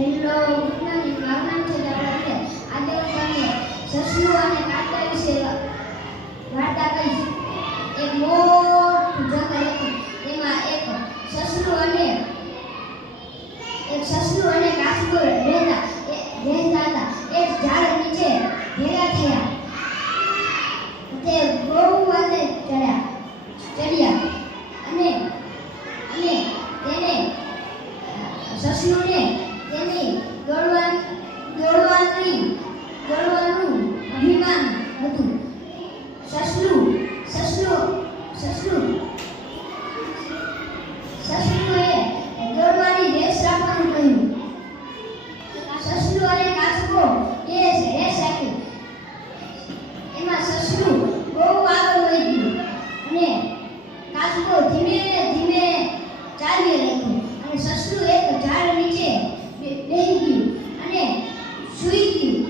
Hello good morning છે હું તમને સસલું અને કાચા વિશે વાર્તા કહી એક મોટું તેમાં એક સસલું અને એક સસલું અને કાચબો રહેતા રહેતા હતા. એક ઝાડ નીચે ભેગા થયા. તે બહુ વાતે ચડ્યા ચડ્યા. અને અને તેને સસલુને તેની દોડવા દોડવાની દોડવાનું અભિમાન હતું. સસલું સસલું સસલું સસલુએ દોડવાની રેસ સસલું અને રાખી એમાં સસલું બહુ આગળ વહી ગયું ધીમે ધીમે ચાલી રહ્યું. અને સસલું એક ઝાડ નીચે બેસી ગયું અને સૂઈ ગયું.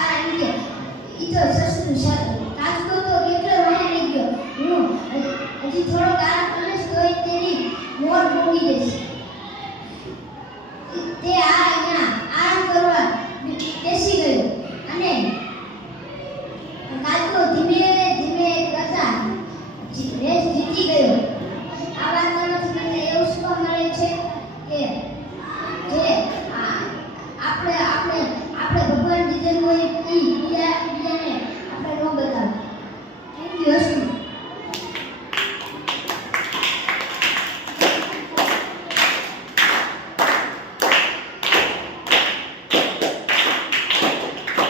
આરામ કે ઈ તો સસલું સ- કાચકો તો કેટલો વહેલી ગયો. હું હજી- થોડોક આરામ કરીશ તેની મોર પોગી જશે તે આ અહીંયા આરામ કરવા બેસી ગયો. અને કાચકો ધીમે ધીમે કરતા જી- الجدل والتهيئة